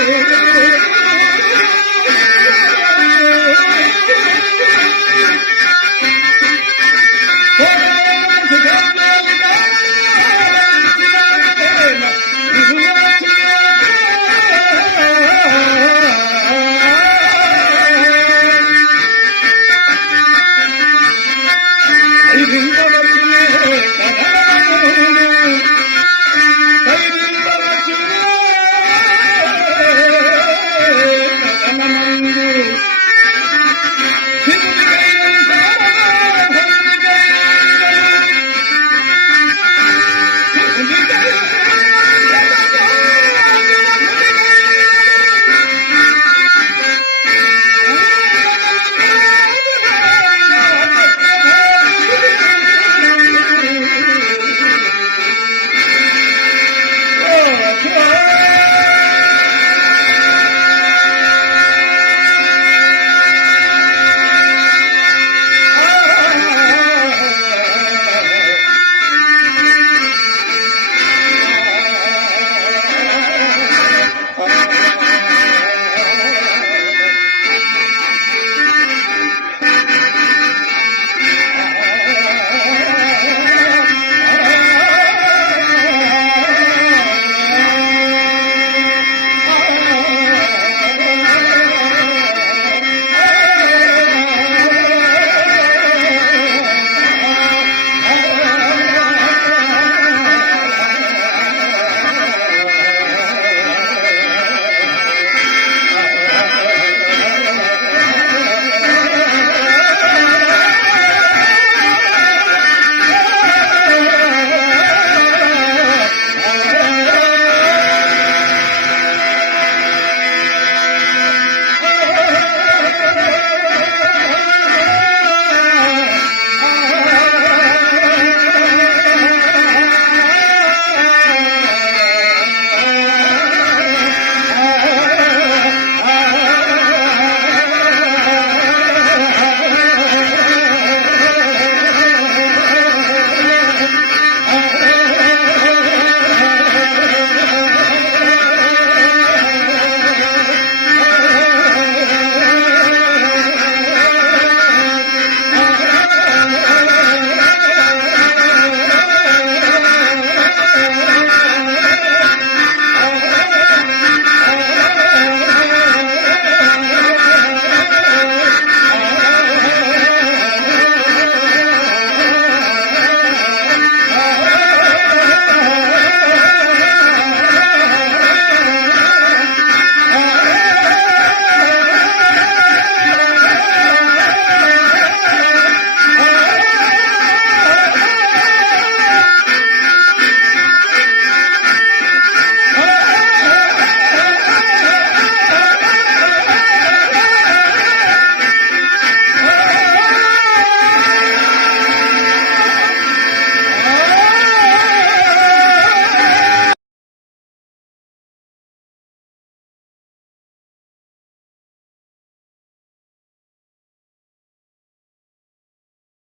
Hallelujah.